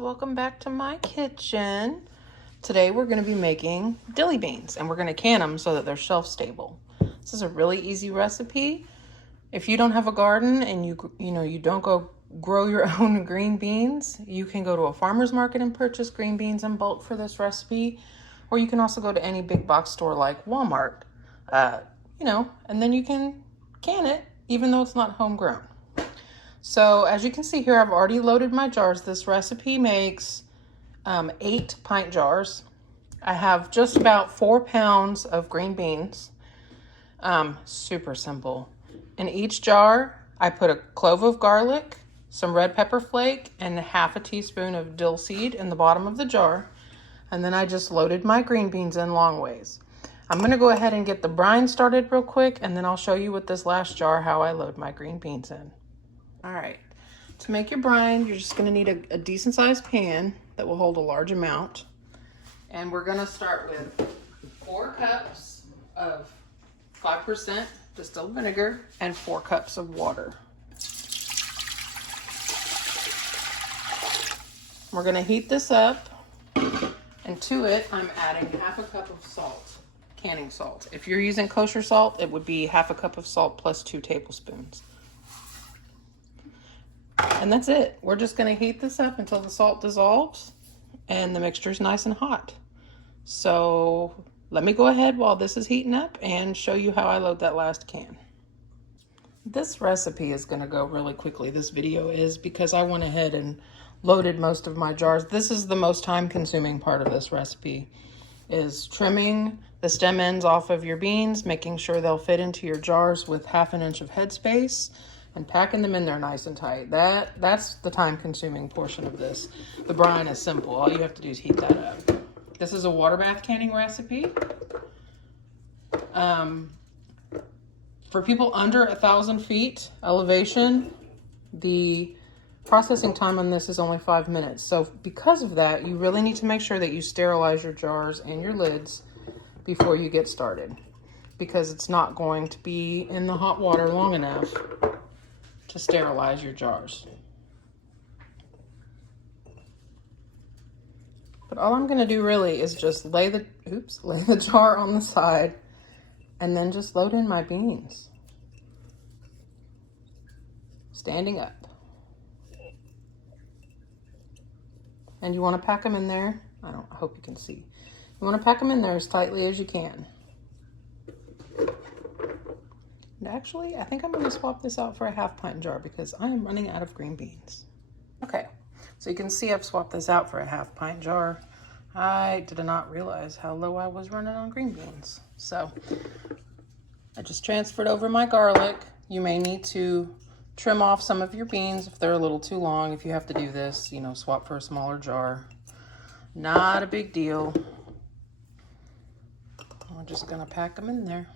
welcome back to my kitchen. Today we're going to be making dilly beans and we're going to can them so that they're shelf stable. This is a really easy recipe. If you don't have a garden and you don't go grow your own green beans, you can go to a farmer's market and purchase green beans in bulk for this recipe, or you can also go to any big box store like Walmart, and then you can can it even though it's not homegrown. So as you can see here, I've already loaded my jars. This recipe makes 8 pint jars. I have just about 4 pounds of green beans. Super simple. In each jar, I put a clove of garlic, some red pepper flake, and half a teaspoon of dill seed in the bottom of the jar. And then I just loaded my green beans in long ways. I'm going to go ahead and get the brine started real quick, and then I'll show you with this last jar how I load my green beans in. All right, to make your brine, you're just gonna need a decent sized pan that will hold a large amount. And we're gonna start with 4 cups of 5% distilled vinegar and 4 cups of water. We're gonna heat this up, and to it, I'm adding half a cup of salt, canning salt. If you're using kosher salt, it would be half a cup of salt plus 2 tablespoons. And that's it. We're just going to heat this up until the salt dissolves and the mixture is nice and hot. So let me go ahead while this is heating up and show you how I load that last can. This recipe is going to go really quickly. This video is because I went ahead and loaded most of my jars. This is the most time consuming part of this recipe, is trimming the stem ends off of your beans, making sure they'll fit into your jars with 1/2 inch of headspace, and packing them in there nice and tight. That's the time-consuming portion of this. The brine is simple. All you have to do is heat that up. This is a water bath canning recipe. For people under 1,000 feet elevation, the processing time on this is only 5 minutes. So because of that, you really need to make sure that you sterilize your jars and your lids before you get started, because it's not going to be in the hot water long enough to sterilize your jars. But all I'm gonna do really is just lay the jar on the side and then just load in my beans. Standing up. And you wanna pack them in there. I hope you can see. You wanna pack them in there as tightly as you can. And actually, I think I'm going to swap this out for a 1/2 pint jar because I am running out of green beans. Okay, so you can see I've swapped this out for a 1/2 pint jar. I did not realize how low I was running on green beans. So I just transferred over my garlic. You may need to trim off some of your beans if they're a little too long. If you have to do this, swap for a smaller jar. Not a big deal. We're just going to pack them in there.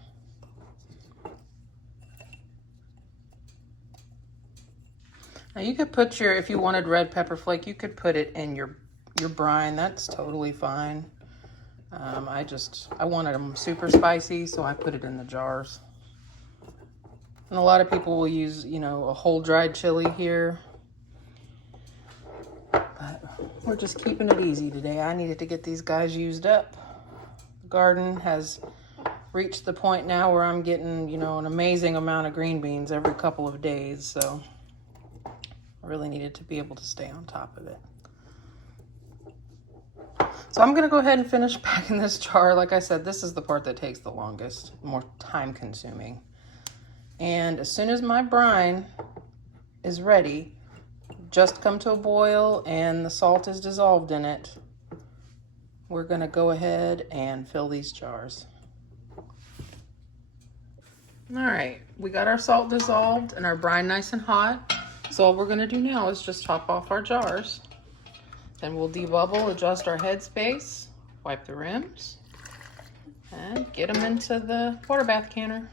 Now you could put if you wanted red pepper flake, you could put it in your brine. That's totally fine. I wanted them super spicy, so I put it in the jars. And a lot of people will use, a whole dried chili here. But we're just keeping it easy today. I needed to get these guys used up. The garden has reached the point now where I'm getting, an amazing amount of green beans every couple of days, so I really needed to be able to stay on top of it. So I'm going to go ahead and finish packing this jar. Like I said, this is the part that takes the longest, more time consuming. And as soon as my brine is ready, just come to a boil and the salt is dissolved in it, we're going to go ahead and fill these jars. All right, we got our salt dissolved and our brine nice and hot. So all we're gonna do now is just top off our jars. Then we'll debubble, adjust our headspace, wipe the rims, and get them into the water bath canner.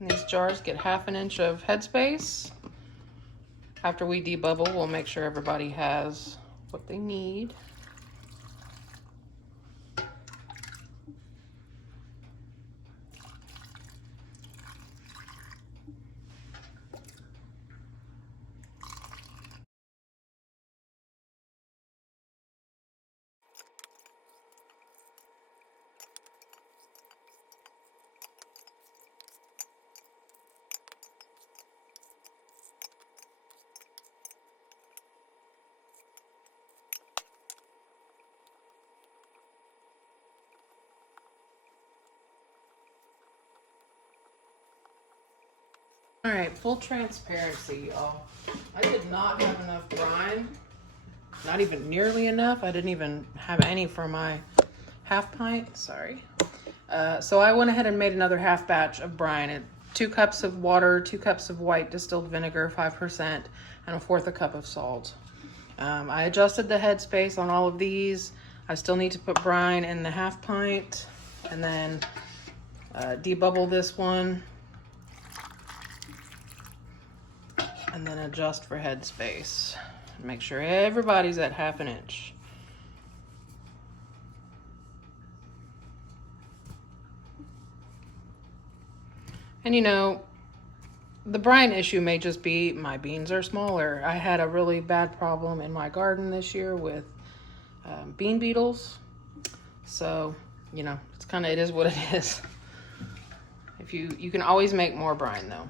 And these jars get 1/2 inch of headspace. After we debubble, we'll make sure everybody has what they need. All right, full transparency, y'all. I did not have enough brine. Not even nearly enough. I didn't even have any for my half pint. Sorry. So I went ahead and made another half batch of brine. 2 cups of water, 2 cups of white distilled vinegar, 5%, and 1/4 a cup of salt. I adjusted the headspace on all of these. I still need to put brine in the half pint and then debubble this one and then adjust for headspace. Make sure everybody's at 1/2 inch. And you know, the brine issue may just be my beans are smaller. I had a really bad problem in my garden this year with bean beetles. So, you know, it is what it is. If you can always make more brine though.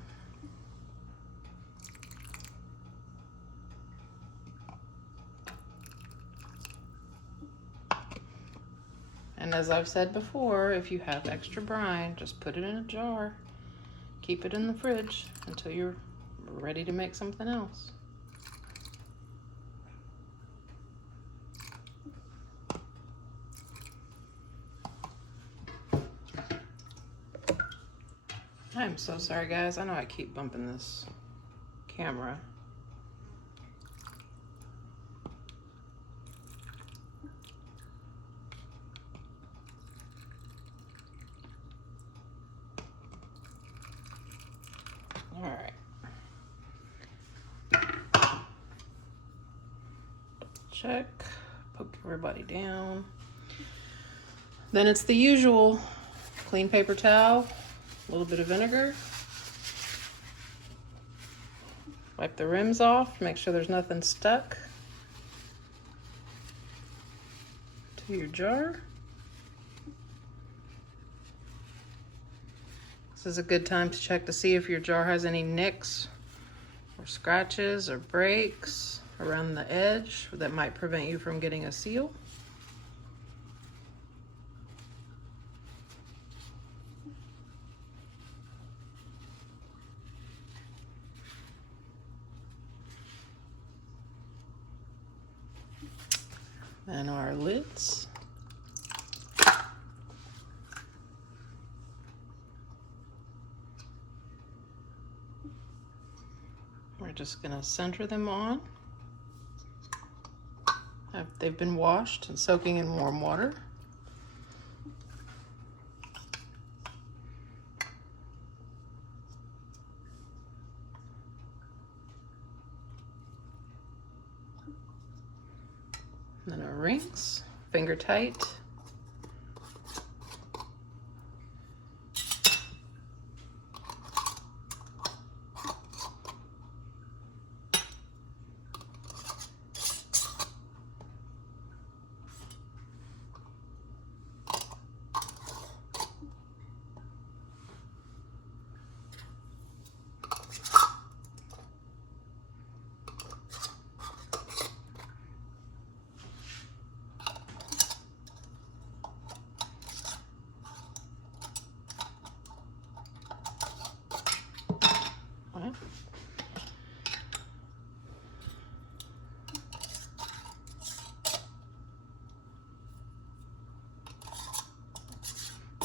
And as I've said before, if you have extra brine, just put it in a jar. Keep it in the fridge until you're ready to make something else. I'm so sorry, guys. I know I keep bumping this camera. All right. Check. Poke everybody down. Then it's the usual. Clean paper towel, a little bit of vinegar. Wipe the rims off, make sure there's nothing stuck to your jar. This is a good time to check to see if your jar has any nicks or scratches or breaks around the edge that might prevent you from getting a seal. And our lids. We're just going to center them on. They've been washed and soaking in warm water. And then our rings, finger tight.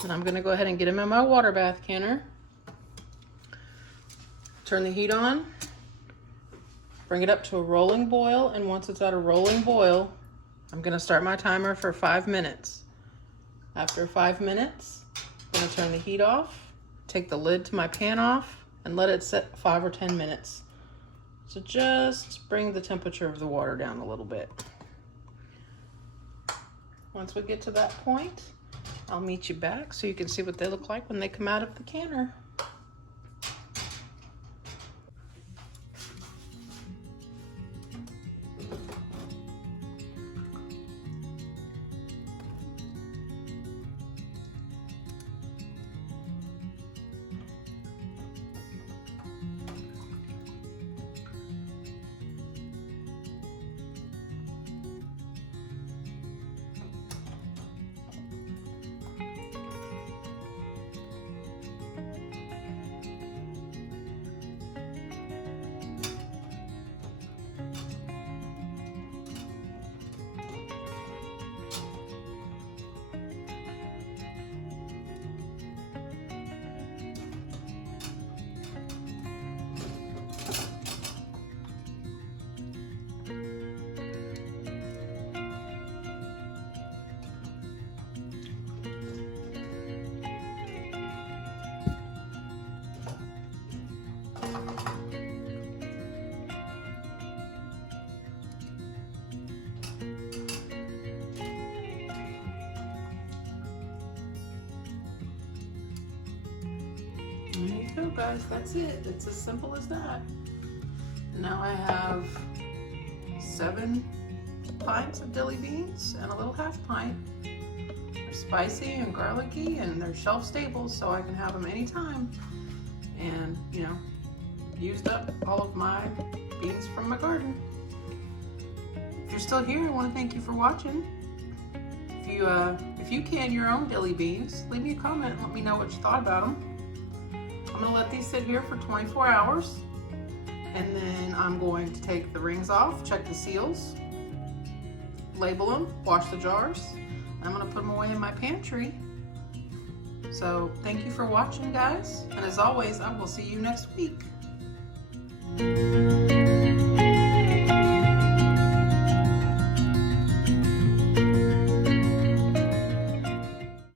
And I'm going to go ahead and get them in my water bath canner. Turn the heat on. Bring it up to a rolling boil, and once it's at a rolling boil, I'm going to start my timer for 5 minutes. After 5 minutes, I'm going to turn the heat off, take the lid to my pan off, and let it sit 5 or 10 minutes. So just bring the temperature of the water down a little bit. Once we get to that point, I'll meet you back so you can see what they look like when they come out of the canner. There you go, guys. That's it. It's as simple as that. Now I have 7 pints of dilly beans and a little half pint. They're spicy and garlicky and they're shelf stable, so I can have them anytime. And, you know, used up all of my beans from my garden. If you're still here, I want to thank you for watching. If you can your own dilly beans, leave me a comment and let me know what you thought about them. I'm going to let these sit here for 24 hours. And then I'm going to take the rings off, check the seals, label them, wash the jars. I'm going to put them away in my pantry. So thank you for watching, guys. And as always, I will see you next week.